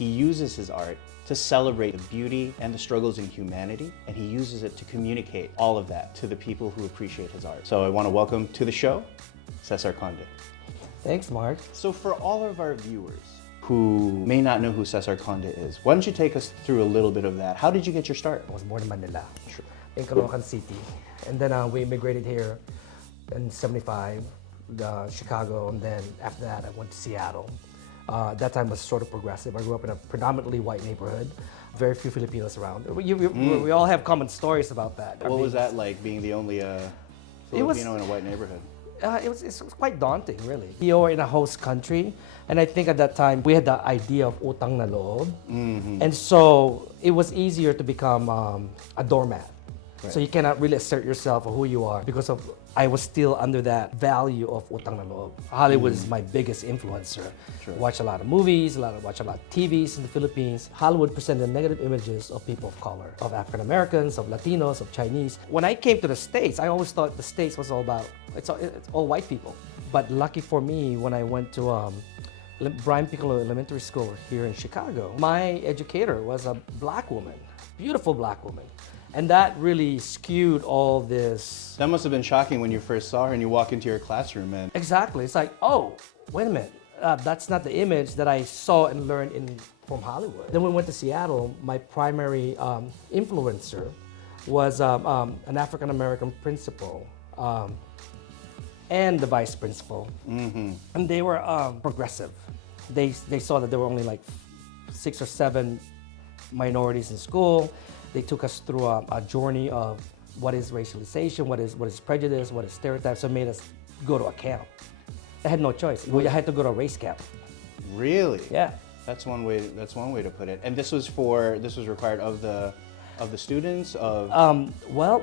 He uses his art to celebrate the beauty and the struggles in humanity, and he uses it to communicate all of that to the people who appreciate his art. So I want to welcome to the show, Cesar Conde. Thanks, Mark. So for all of our viewers who may not know who Cesar Conde is, why don't you take us through a little bit of that? How did you get your start? I was born in Manila, Sure. in Caloocan City. And then we immigrated here in '75, Chicago, and then after that I went to Seattle. That time was sort of progressive. I grew up in a predominantly white neighborhood, very few Filipinos around. We all have common stories about that. What was that like, being the only Filipino in a white neighborhood? It was quite daunting, really. We were in a host country, and I think at that time we had the idea of utang na loob. And so it was easier to become a doormat. Right. So you cannot really assert yourself or who you are because of I was still under that value of utang na loob. Hollywood is my biggest influencer. Sure. Watch a lot of movies, watch a lot of TVs in the Philippines. Hollywood presented negative images of people of color, of African Americans, of Latinos, of Chinese. When I came to the States, I always thought the States was all about it's all white people. But lucky for me, when I went to Brian Piccolo Elementary School here in Chicago, my educator was a black woman, beautiful black woman. And that really skewed all this. That must have been shocking when you first saw her and you walk into your classroom and... Exactly. It's like, oh, wait a minute. That's not the image that I saw and learned from Hollywood. Then when we went to Seattle, my primary influencer was an African-American principal and the vice principal. And they were progressive. They saw that there were only like 6 or 7 minorities in school. They took us through a journey of what is racialization, what is prejudice, what is stereotypes, so made us go to a camp. I had no choice. We had to go to a race camp. Really? Yeah. That's one way to put it. And this was required of the students of... Well,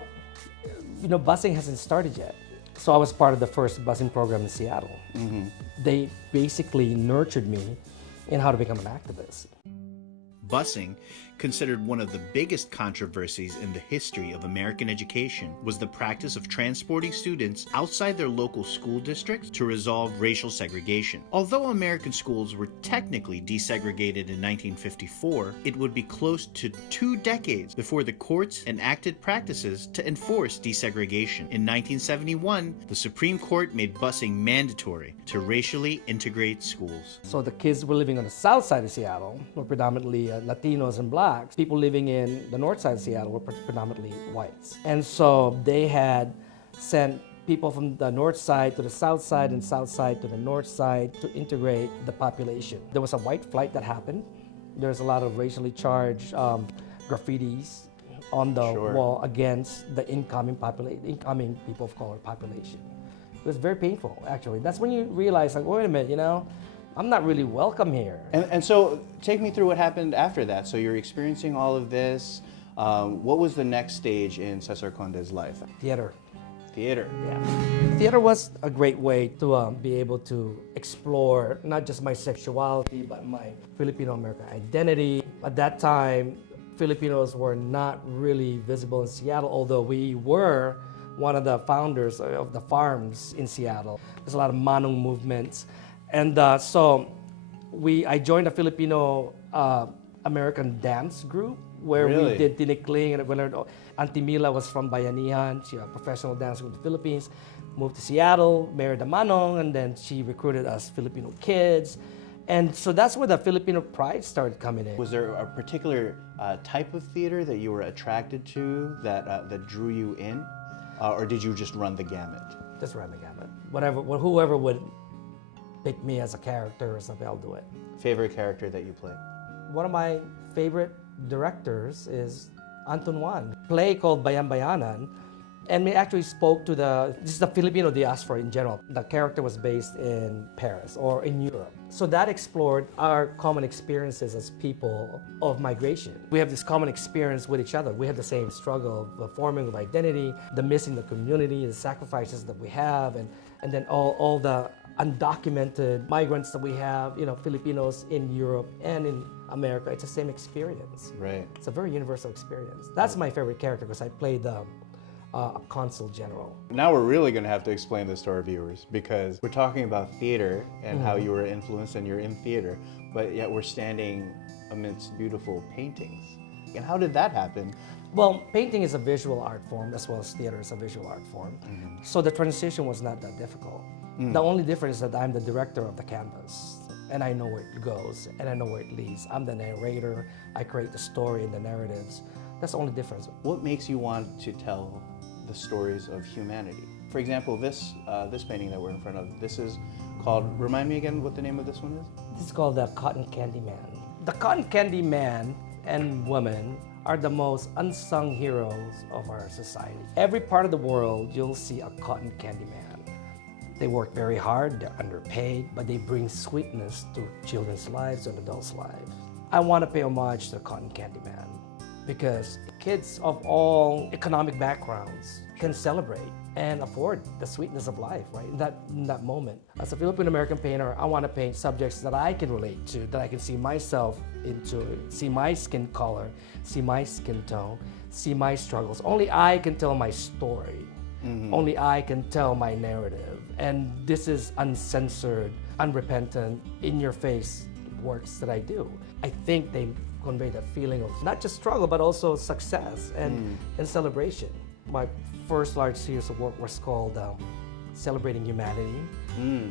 you know, busing hasn't started yet. So I was part of the first busing program in Seattle. They basically nurtured me in how to become an activist. Busing, considered one of the biggest controversies in the history of American education, was the practice of transporting students outside their local school districts to resolve racial segregation. Although American schools were technically desegregated in 1954, it would be close to 2 decades before the courts enacted practices to enforce desegregation. In 1971, the Supreme Court made busing mandatory to racially integrate schools. So the kids were living on the south side of Seattle were predominantly Latinos and blacks. People living in the north side of Seattle were predominantly whites. And so they had sent people from the north side to the south side and south side to the north side to integrate the population. There was a white flight that happened. There's a lot of racially charged graffitis on the wall against the incoming people of color population. It was very painful, actually. That's when you realize, like, wait a minute, you know, I'm not really welcome here. And so take me through what happened after that. So you're experiencing all of this. What was the next stage in Cesar Conde's life? Theater. Theater. Yeah. Theater was a great way to be able to explore not just my sexuality, but my Filipino-American identity. At that time, Filipinos were not really visible in Seattle, although we were one of the founders of the farms in Seattle. There's a lot of manong movements. And so I joined a Filipino American dance group where we did tinikling, and we learned. Auntie Mila was from Bayanihan. She's a professional dancer in the Philippines. Moved to Seattle, married a manong, and then she recruited us Filipino kids. And so that's where the Filipino pride started coming in. Was there a particular type of theater that you were attracted to that drew you in? Or did you just run the gamut? Just ran the gamut. Whoever would pick me as a character or something, I'll do it. Favorite character that you played? One of my favorite directors is Anton Juan. Play called Bayan Bayanan, and we actually spoke to the Filipino diaspora in general. The character was based in Paris or in Europe. So that explored our common experiences as people of migration. We have this common experience with each other. We have the same struggle of forming of identity, the missing the community, the sacrifices that we have, and then all the undocumented migrants that we have, Filipinos in Europe and in America. It's the same experience. Right. It's a very universal experience. That's my favorite character because I played a consul general. Now we're really going to have to explain this to our viewers because we're talking about theater and how you were influenced and you're in theater, but yet we're standing amidst beautiful paintings. And how did that happen? Well, painting is a visual art form as well as theater is a visual art form. So the transition was not that difficult. The only difference is that I'm the director of the canvas and I know where it goes and I know where it leads. I'm the narrator, I create the story and the narratives. That's the only difference. What makes you want to tell the stories of humanity? For example, this painting that we're in front of, this is called, remind me again what the name of this one is? This is called the Cotton Candy Man. The Cotton Candy Man and woman are the most unsung heroes of our society. Every part of the world, you'll see a cotton candy man. They work very hard, they're underpaid, but they bring sweetness to children's lives and adults' lives. I want to pay homage to the Cotton Candy Man because kids of all economic backgrounds can celebrate and afford the sweetness of life, right? In that moment. As a Filipino-American painter, I want to paint subjects that I can relate to, that I can see myself into, see my skin color, see my skin tone, see my struggles. Only I can tell my story. Only I can tell my narrative. And this is uncensored, unrepentant, in-your-face works that I do. I think they convey that feeling of not just struggle, but also success and celebration. My first large series of work was called Celebrating Humanity,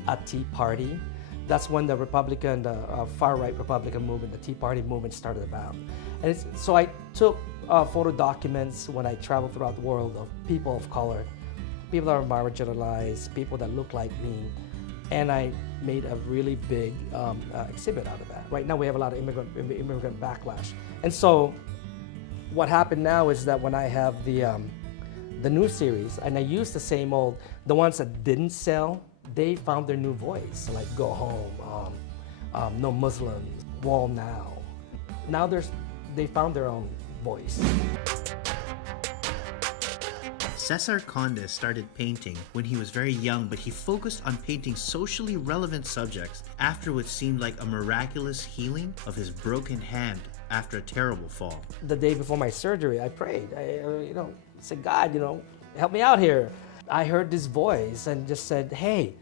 a Tea Party. That's when the Republican, the far-right Republican movement, the Tea Party movement started about. And so I took photo documents when I traveled throughout the world of people of color, people that are marginalized, people that look like me, and I made a really big exhibit out of that. Right now we have a lot of immigrant backlash. And so what happened now is that when I have the new series, and I use the same old, the ones that didn't sell, they found their new voice, like Go Home, No Muslims, Wall Now. Now they found their own voice. Cesar Conde started painting when he was very young, but he focused on painting socially relevant subjects after what seemed like a miraculous healing of his broken hand after a terrible fall. The day before my surgery, I prayed. I said, God, help me out here. I heard this voice and just said, hey,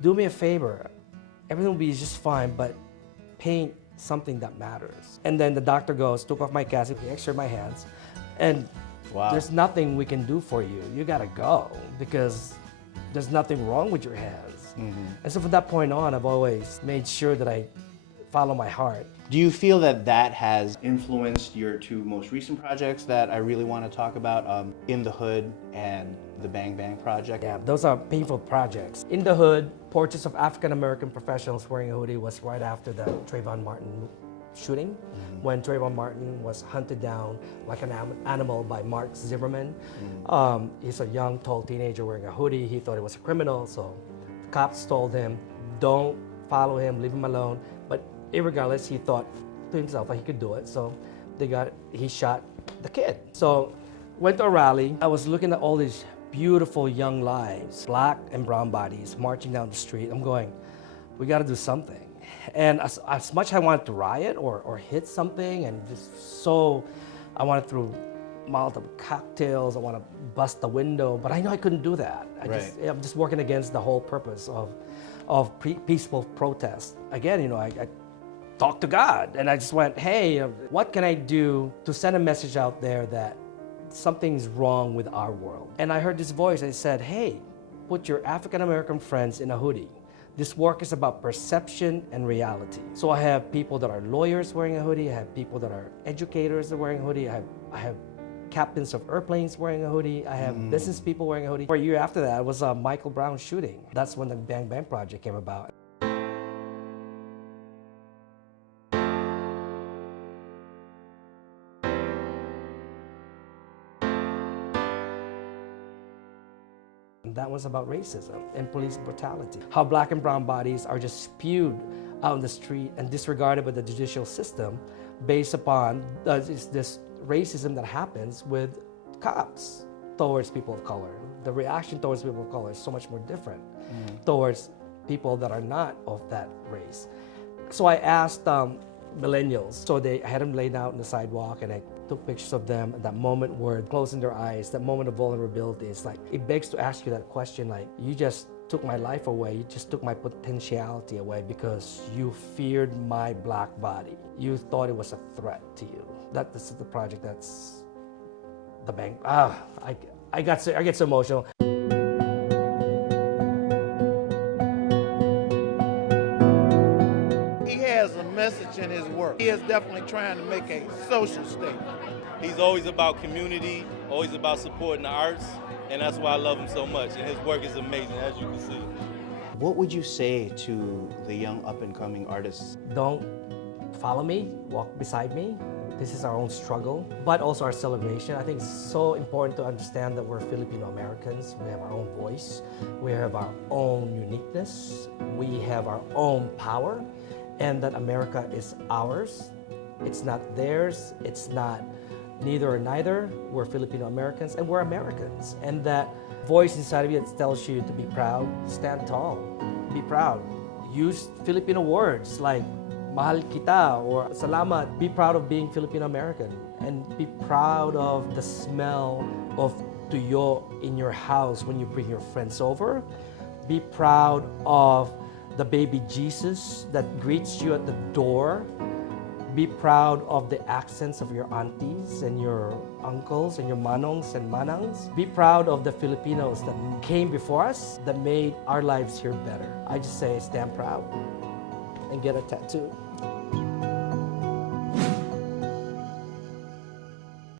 do me a favor. Everything will be just fine, but paint something that matters. And then the doctor took off my cast, he x-rayed my hands, and Wow. There's nothing we can do for you. You gotta go because there's nothing wrong with your hands. And so from that point on, I've always made sure that I follow my heart. Do you feel that that has influenced your two most recent projects that I really want to talk about, In the Hood and the Bang Bang project? Yeah, those are painful projects. In the Hood, portraits of African-American professionals wearing a hoodie was right after the Trayvon Martin shooting, when Trayvon Martin was hunted down like an animal by Mark Zimmerman. He's a young, tall teenager wearing a hoodie. He thought he was a criminal, so the cops told him, don't follow him, leave him alone. But irregardless, he thought to himself that he could do it, so he shot the kid. So went to a rally. I was looking at all these beautiful young lives, black and brown bodies, marching down the street. I'm going, we gotta do something. And as much as I wanted to riot or hit something, and I wanted to throw Molotov cocktails, I want to bust the window, but I know I couldn't do that. I'm just working against the whole purpose of peaceful protest. Again, I talked to God, and I just went, hey, what can I do to send a message out there that something's wrong with our world? And I heard this voice, and it said, hey, put your African-American friends in a hoodie. This work is about perception and reality. So I have people that are lawyers wearing a hoodie, I have people that are educators that are wearing a hoodie, I have captains of airplanes wearing a hoodie, I have business people wearing a hoodie. For a year after that, it was a Michael Brown shooting. That's when the Bang Bang project came about. That was about racism and police brutality. How black and brown bodies are just spewed out in the street and disregarded by the judicial system based upon this racism that happens with cops towards people of color. The reaction towards people of color is so much more different towards people that are not of that race. So I asked millennials, so I had them laid out on the sidewalk, and I took pictures of them at that moment where closing their eyes, that moment of vulnerability. It's like, it begs to ask you that question, like, you just took my life away. You just took my potentiality away because you feared my black body. You thought it was a threat to you. This is the project that's the bank. I get so emotional. He has a message in his work. He is definitely trying to make a social statement. He's always about community, always about supporting the arts, and that's why I love him so much. And his work is amazing, as you can see. What would you say to the young up-and-coming artists? Don't follow me, walk beside me. This is our own struggle, but also our celebration. I think it's so important to understand that we're Filipino Americans. We have our own voice. We have our own uniqueness. We have our own power, and that America is ours. It's not theirs. It's not neither or neither. We're Filipino Americans, and we're Americans. And that voice inside of you that tells you to be proud, stand tall, be proud. Use Filipino words like mahal kita or salamat. Be proud of being Filipino American, and be proud of the smell of tuyo in your house when you bring your friends over. Be proud of the baby Jesus that greets you at the door. Be proud of the accents of your aunties and your uncles and your manongs and manangs. Be proud of the Filipinos that came before us, that made our lives here better. I just say stand proud and get a tattoo.